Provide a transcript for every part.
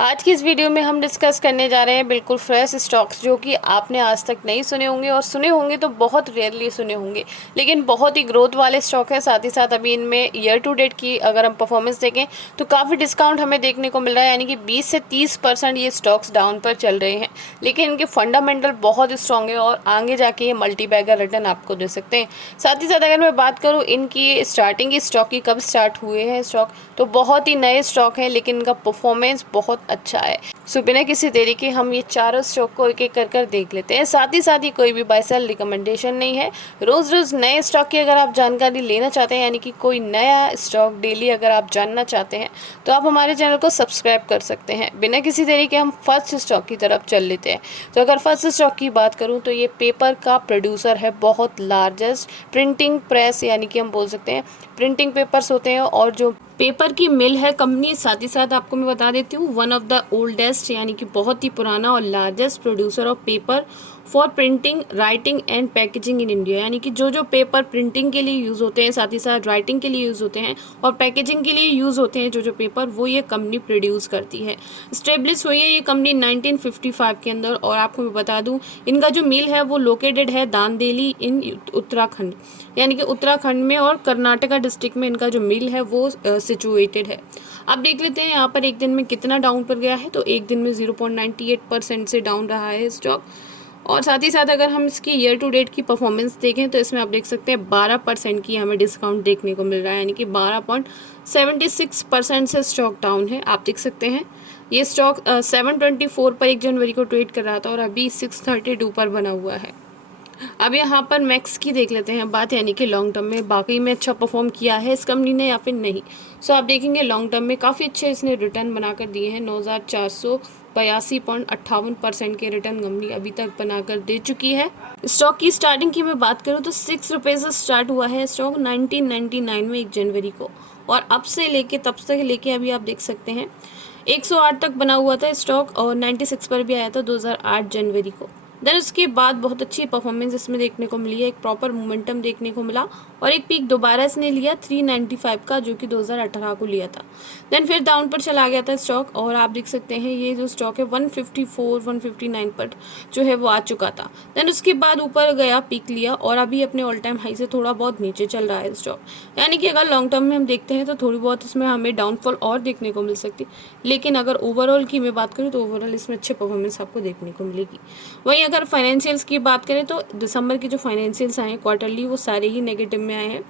आज की इस वीडियो में हम डिस्कस करने जा रहे हैं बिल्कुल फ्रेश स्टॉक्स जो कि आपने आज तक नहीं सुने होंगे और सुने होंगे तो बहुत रेयरली सुने होंगे, लेकिन बहुत ही ग्रोथ वाले स्टॉक है। साथ ही साथ अभी इनमें ईयर टू डेट की अगर हम परफॉर्मेंस देखें तो काफ़ी डिस्काउंट हमें देखने को मिल रहा है, यानी कि 20 से 30% ये स्टॉक्स डाउन पर चल रहे हैं, लेकिन इनके फंडामेंटल बहुत स्ट्रॉन्ग है और आगे जाके ये मल्टी बैगर रिटर्न आपको दे सकते हैं। साथ ही साथ अगर मैं बात करूँ इनकी स्टार्टिंग की स्टॉक की, कब स्टार्ट हुए हैं स्टॉक, तो बहुत ही नए स्टॉक हैं, लेकिन इनका परफॉर्मेंस बहुत अच्छा है। सो बिना किसी देरी के हम ये चारों स्टॉक को एक एक कर देख लेते हैं। साथ ही कोई भी बाय सेल रिकमेंडेशन नहीं है। रोज रोज नए स्टॉक की अगर आप जानकारी लेना चाहते हैं, यानी कि कोई नया स्टॉक डेली अगर आप जानना चाहते हैं, तो आप हमारे चैनल को सब्सक्राइब कर सकते हैं। बिना किसी देरी के हम फर्स्ट स्टॉक की तरफ चल लेते हैं। तो अगर फर्स्ट स्टॉक की बात करूँ तो ये पेपर का प्रोड्यूसर है, बहुत लार्जेस्ट प्रिंटिंग प्रेस, यानी कि हम बोल सकते हैं प्रिंटिंग पेपर्स होते हैं, और जो पेपर की मिल है कंपनी। साथ ही साथ आपको मैं बता देती हूँ, वन ऑफ द ओल्डेस्ट, यानी कि बहुत ही पुराना और largest producer of paper for printing, writing and packaging in India, यानी कि जो पेपर प्रिंटिंग के लिए यूज़ होते हैं, साथ ही साथ राइटिंग के लिए यूज़ होते हैं और पैकेजिंग के लिए यूज़ होते हैं, जो पेपर वो ये कंपनी प्रोड्यूस करती है। स्टेब्लिश हुई है ये कंपनी 1955 के अंदर, और आपको मैं बता दूं इनका जो मिल है वो लोकेटेड है दांदेली इन उत्तराखंड, यानी कि उत्तराखंड में और कर्नाटका डिस्ट्रिक्ट में इनका जो मिल है वो सिचुएटेड है। अब देख लेते हैं यहाँ पर एक दिन में कितना डाउन पर गया है। तो एक दिन में 0.98% से डाउन रहा है स्टॉक। और साथ ही साथ अगर हम इसकी ईयर टू डेट की परफॉर्मेंस देखें तो इसमें आप देख सकते हैं 12% की हमें डिस्काउंट देखने को मिल रहा है, यानी कि 12.76% से स्टॉक डाउन है। आप देख सकते हैं ये स्टॉक 724 पर 1 जनवरी को ट्रेड कर रहा था और अभी 632 पर बना हुआ है। अब यहाँ पर मैक्स की देख लेते हैं बात, यानी कि लॉन्ग टर्म में बाकी में अच्छा परफॉर्म किया है इस कंपनी ने या फिर नहीं। सो आप देखेंगे लॉन्ग टर्म में काफ़ी अच्छे इसने रिटर्न बनाकर दिए हैं। 9,482.58% के रिटर्न कंपनी अभी तक बनाकर दे चुकी है। स्टॉक की स्टार्टिंग की मैं बात करूँ तो 6 रुपये से स्टार्ट हुआ है स्टॉक 1999 में 1 जनवरी को, और अब से लेके तब तक लेके अभी आप देख सकते हैं 108 तक बना हुआ था स्टॉक, और 96 पर भी आया था 2008 जनवरी को। देन उसके बाद बहुत अच्छी परफॉर्मेंस इसमें देखने को मिली है, एक प्रॉपर मोमेंटम देखने को मिला, और एक पीक दोबारा इसने लिया 395 का, जो कि 2018 को लिया था। देन फिर डाउन पर चला गया था स्टॉक, और आप देख सकते हैं ये जो स्टॉक है 154 159 पर जो है वो आ चुका था। देन उसके बाद ऊपर गया, पीक लिया, और अभी अपने ऑल टाइम हाई से थोड़ा बहुत नीचे चल रहा है स्टॉक, यानी कि अगर लॉन्ग टर्म में हम देखते हैं तो थोड़ी बहुत इसमें हमें डाउनफॉल और देखने को मिल सकती, लेकिन अगर ओवरऑल की मैं बात करूँ तो ओवरऑल इसमें अच्छे परफॉर्मेंस आपको देखने को मिलेगी। वहीं अगर फाइनेंशियल्स की बात करें तो दिसंबर के जो फाइनेंशियल्स आए हैं क्वार्टरली, वो सारे ही नेगेटिव में आए हैं।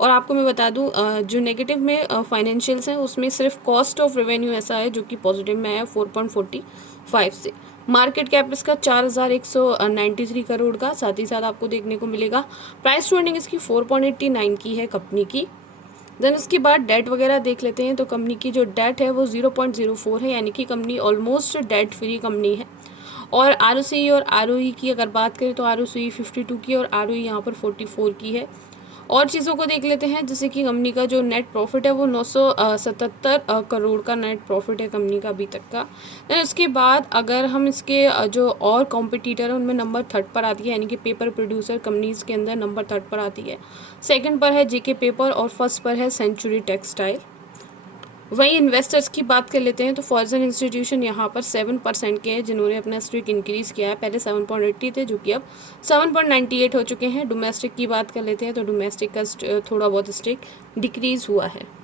और आपको मैं बता दूं जो नेगेटिव में फाइनेंशियल्स हैं उसमें सिर्फ कॉस्ट ऑफ रेवेन्यू ऐसा है जो कि पॉजिटिव में आया 4.45 से। मार्केट कैप इसका 4,193 करोड़ का साथ ही साथ आपको देखने को मिलेगा। प्राइस टू अर्निंग इसकी 4.89 की है कंपनी की। देन उसके बाद डेट वगैरह देख लेते हैं तो कंपनी की जो डेट है वो 0.04 है, यानी कि company almost debt free company है। और ROCE और ROE की अगर बात करें तो ROCE 52 की और ROE यहाँ पर 44 की है। और चीज़ों को देख लेते हैं, जैसे कि कंपनी का जो नेट प्रॉफिट है वो 977 करोड़ का नेट प्रॉफिट है कंपनी का अभी तक का। देन उसके बाद अगर हम इसके जो और कॉम्पिटिटर है उनमें नंबर 3 पर आती है, यानी कि पेपर प्रोड्यूसर कंपनीज के अंदर नंबर 3 पर आती है। सेकंड पर है JK पेपर और फर्स्ट पर है सेंचुरी टेक्सटाइल। वहीं इन्वेस्टर्स की बात कर लेते हैं तो फॉरेन इंस्टीट्यूशन यहाँ पर 7% के हैं जिन्होंने अपना स्टेक इंक्रीज़ किया है। पहले 7.80 थे जो कि अब 7.98 हो चुके हैं। डोमेस्टिक की बात कर लेते हैं तो डोमेस्टिक का थोड़ा बहुत स्टेक डिक्रीज़ हुआ है।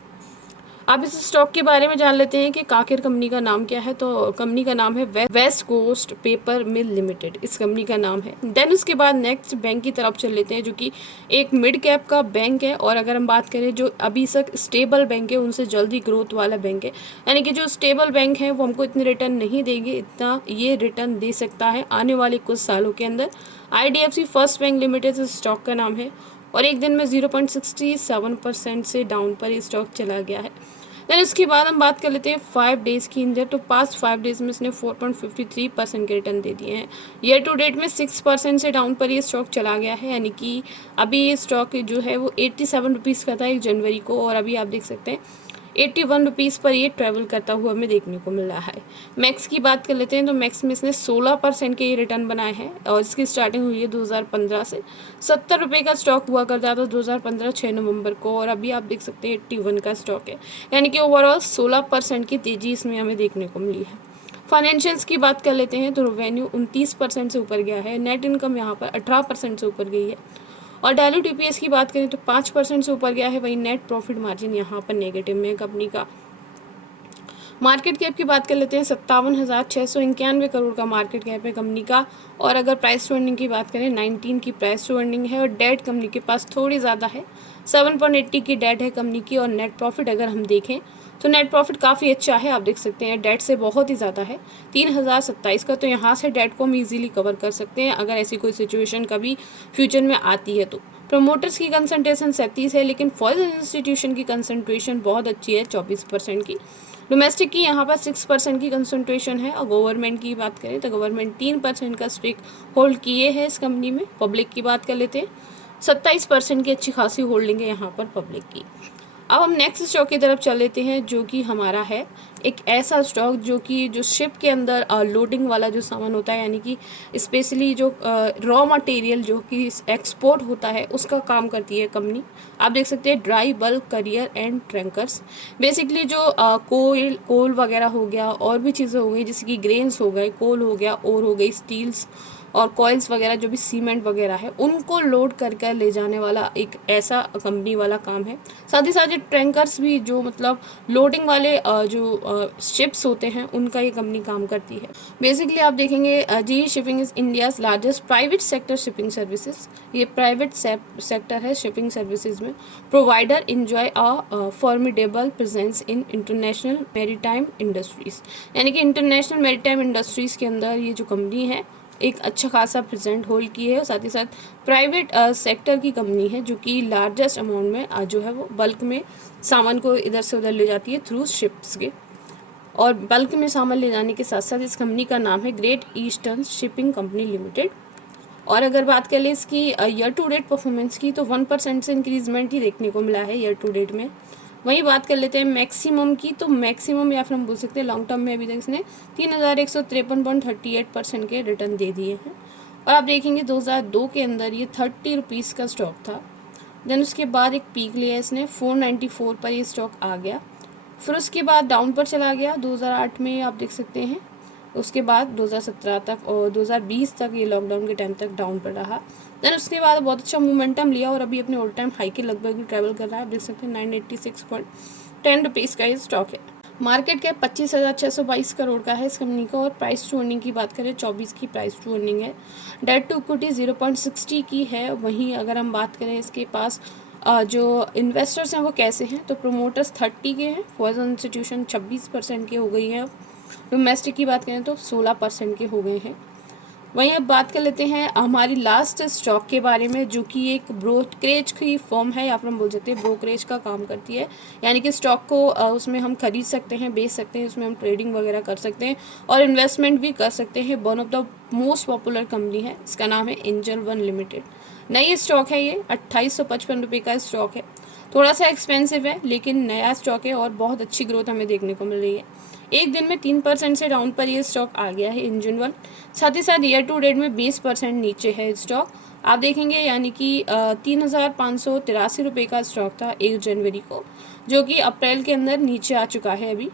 अब इस स्टॉक के बारे में जान लेते हैं कि आखिर कंपनी का नाम क्या है। तो कंपनी का नाम है west coast paper mill limited, इस कंपनी का नाम है। देन उसके बाद नेक्स्ट बैंक की तरफ चल लेते हैं जो कि एक मिड कैप का बैंक है, और अगर हम बात करें जो अभी तक स्टेबल बैंक है उनसे जल्दी ग्रोथ वाला बैंक है, यानी कि जो स्टेबल बैंक है वो हमको इतने रिटर्न नहीं देंगे, इतना ये रिटर्न दे सकता है आने वाले कुछ सालों के अंदर। IDFC फर्स्ट बैंक लिमिटेड इस स्टॉक का नाम है, और एक दिन में 0.67% से डाउन पर ये स्टॉक चला गया है। देन इसके बाद हम बात कर लेते हैं 5 डेज़ की इंजर। तो पास्ट 5 डेज़ में इसने 4.53% के रिटर्न दे दिए हैं। ईयर टू डेट में 6% से डाउन पर ये स्टॉक चला गया है, यानी कि अभी ये स्टॉक जो है वो 87 रुपीज़ का था 1 जनवरी को, और अभी आप देख सकते हैं ₹81 पर ये ट्रैवल करता हुआ हमें देखने को मिल रहा है। मैक्स की बात कर लेते हैं तो मैक्स में इसने 16% के ये रिटर्न बनाए हैं और इसकी स्टार्टिंग हुई है 2015 से। ₹70 का स्टॉक हुआ करता था 2015 6 नवंबर को और अभी आप देख सकते हैं 81 का स्टॉक है, यानी कि ओवरऑल 16% की तेज़ी इसमें हमें देखने को मिली है। फाइनेंशियल्स की बात कर लेते हैं तो रेवेन्यू 29% से ऊपर गया है, नेट इनकम यहाँ पर 18% से ऊपर गई है और डायल्यूट ईपीएस की बात करें तो 5% से ऊपर गया है। वहीं नेट प्रॉफिट मार्जिन यहाँ पर नेगेटिव में कंपनी का। मार्केट कैप की बात कर लेते हैं 57,691 करोड़ का मार्केट कैप है कंपनी का और अगर प्राइस टू अर्निंग की बात करें 19 की प्राइस टू अर्निंग है और डेट कंपनी के पास थोड़ी ज़्यादा है, 7.80 की डेट है कंपनी की और नेट प्रॉफिट अगर हम देखें तो नेट प्रॉफिट काफ़ी अच्छा है, आप देख सकते हैं डेट से बहुत ही ज़्यादा है 3027 का, तो यहाँ से डेट को हम इजीली कवर कर सकते हैं अगर ऐसी कोई सिचुएशन कभी फ्यूचर में आती है तो। प्रमोटर्स की कंसंट्रेशन 37 है लेकिन फॉरेन इंस्टीट्यूशन की कंसंट्रेशन बहुत अच्छी है 24% की। डोमेस्टिक की यहाँ पर 6% की कंसंट्रेशन है और गवर्नमेंट की बात करें तो गवर्नमेंट 3% का स्टेक होल्ड किए है इस कंपनी में। पब्लिक की बात कर लेते हैं 27% की अच्छी खासी होल्डिंग है यहाँ पर पब्लिक की। अब हम नेक्स्ट स्टॉक की तरफ चल लेते हैं जो कि हमारा है एक ऐसा स्टॉक जो शिप के अंदर लोडिंग वाला जो सामान होता है, यानी कि स्पेशली जो रॉ मटेरियल जो कि एक्सपोर्ट होता है उसका काम करती है कंपनी। आप देख सकते हैं dry bulk carrier and tankers, basically जो कोल वगैरह हो गया और भी चीज़ें हो गई जैसे कि ग्रेन्स हो गए, कोल हो गया, और हो गई स्टील्स और कॉइल्स वगैरह जो भी सीमेंट वगैरह है उनको लोड कर ले जाने वाला एक ऐसा कंपनी वाला काम है। साथ ही साथ ये टैंकर्स भी जो मतलब लोडिंग वाले जो शिप्स होते हैं उनका ये कंपनी काम करती है। बेसिकली आप देखेंगे G shipping is India's largest private sector shipping services. ये प्राइवेट सेक्टर है शिपिंग सर्विसेज में। Provider enjoy a formidable presence in international maritime industries, यानी कि इंटरनेशनल मैरीटाइम इंडस्ट्रीज के अंदर ये जो कंपनी है एक अच्छा खासा प्रेजेंट होल्ड की है। साथ ही साथ प्राइवेट सेक्टर की कंपनी है जो कि लार्जेस्ट अमाउंट में जो है वो बल्क में सामान को इधर से उधर ले जाती है थ्रू शिप्स के, और बल्क में सामान ले जाने के साथ साथ इस कंपनी का नाम है great eastern shipping company limited. और अगर बात कर ले इसकी ईयर टू डेट परफॉर्मेंस की तो 1% से इंक्रीजमेंट ही देखने को मिला है ईयर टू डेट में। वहीं बात कर लेते हैं मैक्सिमम की, तो मैक्सिमम या फिर हम बोल सकते हैं लॉन्ग टर्म में अभी तक इसने 3153.38% के रिटर्न दे दिए हैं। और आप देखेंगे 2002 के अंदर ये ₹30 का स्टॉक था, देन उसके बाद एक पीक लिया इसने 494 पर ये स्टॉक आ गया, फिर उसके बाद डाउन पर चला गया 2008 में आप देख सकते हैं, उसके बाद 2017 तक और 2020 तक ये लॉकडाउन के टाइम तक डाउन पर रहा, देन उसके बाद बहुत अच्छा मोमेंटम लिया और अभी अपने ऑल टाइम हाई के लगभग ट्रैवल कर रहा है। आप देख सकते हैं ₹986.10 का ये स्टॉक है। मार्केट कैप 25,622 करोड़ का है इस कंपनी का और प्राइस टू अर्निंग की बात करें 24 की प्राइस टू अर्निंग है। डेट टू इक्विटी 0.60 की है। वहीं अगर हम बात करें इसके पास जो इन्वेस्टर्स हैं वो कैसे हैं, तो प्रोमोटर्स 30 के हैं, फॉरेन इंस्टीट्यूशन 26% के हो गई हैं, डोमेस्टिक की बात करें तो 16% के हो गए हैं। वहीं अब बात कर लेते हैं हमारी लास्ट स्टॉक के बारे में जो कि एक ब्रोकरेज की फॉर्म है या फिर हम बोल सकते हैं ब्रोकरेज का काम करती है, यानी कि स्टॉक को उसमें हम खरीद सकते हैं, बेच सकते हैं, उसमें हम ट्रेडिंग वगैरह कर सकते हैं और इन्वेस्टमेंट भी कर सकते हैं। One of the most popular company है, इसका नाम है एंजल वन लिमिटेड। नई स्टॉक है ये, ₹2855 का स्टॉक है, थोड़ा सा एक्सपेंसिव है लेकिन नया स्टॉक है और बहुत अच्छी ग्रोथ हमें देखने को मिल रही है। एक दिन में 3% से डाउन पर ये स्टॉक आ गया है इंजन वन। साथ ही साथ ईयर टू डेट में 20% नीचे है स्टॉक, आप देखेंगे, यानी कि ₹3,583 का स्टॉक था 1 जनवरी को, जो कि अप्रैल के अंदर नीचे आ चुका है अभी।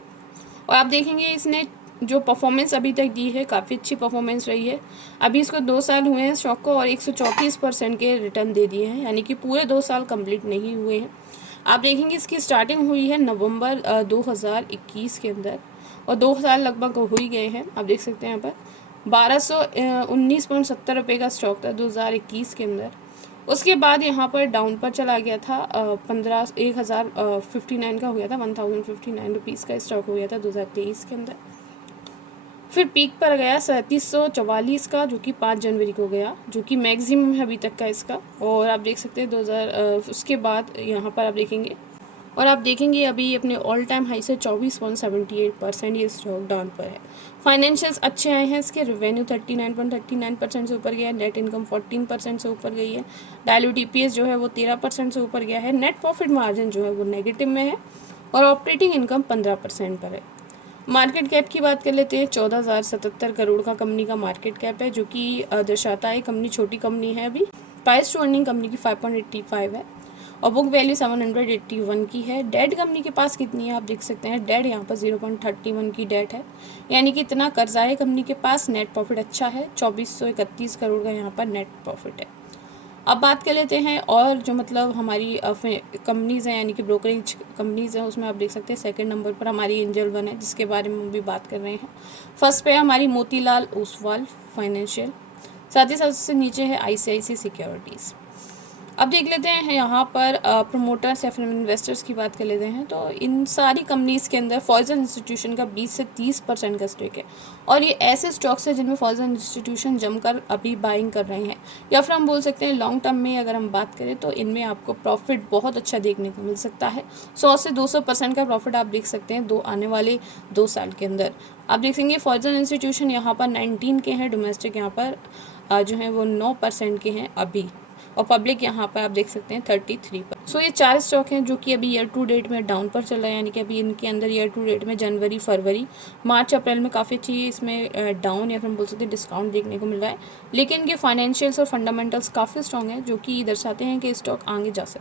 और आप देखेंगे इसने जो परफॉर्मेंस अभी तक दी है काफ़ी अच्छी परफॉर्मेंस रही है। अभी इसको 2 साल हुए हैं स्टॉक को और 134% के रिटर्न दे दिए हैं, यानी कि पूरे 2 साल कंप्लीट नहीं हुए हैं। आप देखेंगे इसकी स्टार्टिंग हुई है नवंबर 2021 के अंदर और 2 साल लगभग हो ही गए हैं। आप देख सकते हैं यहाँ पर ₹1219.70 का स्टॉक था 2021 के अंदर। उसके बाद यहाँ पर डाउन पर चला गया था 1059 का हो गया था, ₹1059 का स्टॉक हो गया था 2023 के अंदर। फिर पीक पर गया 3744 का जो कि 5 जनवरी को गया, जो कि मैक्सिमम है अभी तक का इसका। और आप देख सकते हैं 2000 उसके बाद यहाँ पर आप देखेंगे और आप देखेंगे अभी अपने ऑल टाइम हाई से 24.78% ये स्टॉक डाउन पर है। फाइनेंशियल्स अच्छे आए हैं इसके, रेवेन्यू 39.39% से ऊपर गया है, नेट इनकम 14% से ऊपर गई है, डायल्यूट ईपीएस जो है वो 13% से ऊपर गया है, नेट प्रॉफिट मार्जिन जो है वो नेगेटिव में है और ऑपरेटिंग इनकम 15% पर है। मार्केट कैप की बात कर लेते हैं। 14,077 करोड़ का कंपनी का मार्केट कैप है, जो कि दर्शाता है कंपनी छोटी कंपनी है अभी। प्राइस टू अर्निंग कंपनी की 5.85 है और बुक वैल्यू 781 की है। डेट कंपनी के पास कितनी है आप देख सकते हैं। डेट यहाँ पर 0.31 की डेट है, यानी कि इतना कर्जा है कंपनी के पास। नेट प्रॉफिट अच्छा है, 2431 करोड़ का यहाँ पर नेट प्रॉफिट है। अब बात कर लेते हैं और जो मतलब हमारी कंपनीज़ हैं, यानी कि ब्रोकरेज कंपनीज़ हैं, उसमें आप देख सकते हैं सेकंड नंबर पर हमारी एंजल वन है, जिसके बारे में हम भी बात कर रहे हैं। फर्स्ट पे हमारी मोतीलाल ओसवाल फाइनेंशियल, साथ ही साथ उससे नीचे है ICICI सिक्योरिटीज़। अब देख लेते हैं यहाँ पर प्रोमोटर्स या फिर इन्वेस्टर्स की बात कर लेते हैं। तो इन सारी कंपनीज़ के अंदर फॉर्जन इंस्टीट्यूशन का 20 से 30% का स्टेक है और ये ऐसे स्टॉक्स है जिनमें फॉर्जन इंस्टीट्यूशन जमकर अभी बाइंग कर रहे हैं, या फिर हम बोल सकते हैं लॉन्ग टर्म में अगर हम बात करें तो इनमें आपको प्रॉफिट बहुत अच्छा देखने को मिल सकता है। 100 से 200% का प्रॉफिट आप देख सकते हैं आने वाले 2 साल के अंदर। आप देख सकेंगे फॉर्जन इंस्टीट्यूशन यहाँ पर 19 के हैं, डोमेस्टिक यहाँ पर जो है वो 9% के हैं अभी, और पब्लिक यहाँ पर आप देख सकते हैं 33 पर। सो ये 4 स्टॉक हैं जो कि अभी ईयर टू डेट में डाउन पर चल रहा है, यानी कि अभी इनके अंदर ईयर टू डेट में जनवरी, फरवरी, मार्च, अप्रैल में काफ़ी अच्छी इसमें डाउन या फिर हम बोल सकते हैं डिस्काउंट देखने को मिल रहा है। लेकिन इनके फाइनेंशियल्स और फंडामेंटल्स काफ़ी स्ट्रॉन्ग हैं, जो कि दर्शाते हैं कि स्टॉक आगे जा सकते हैं।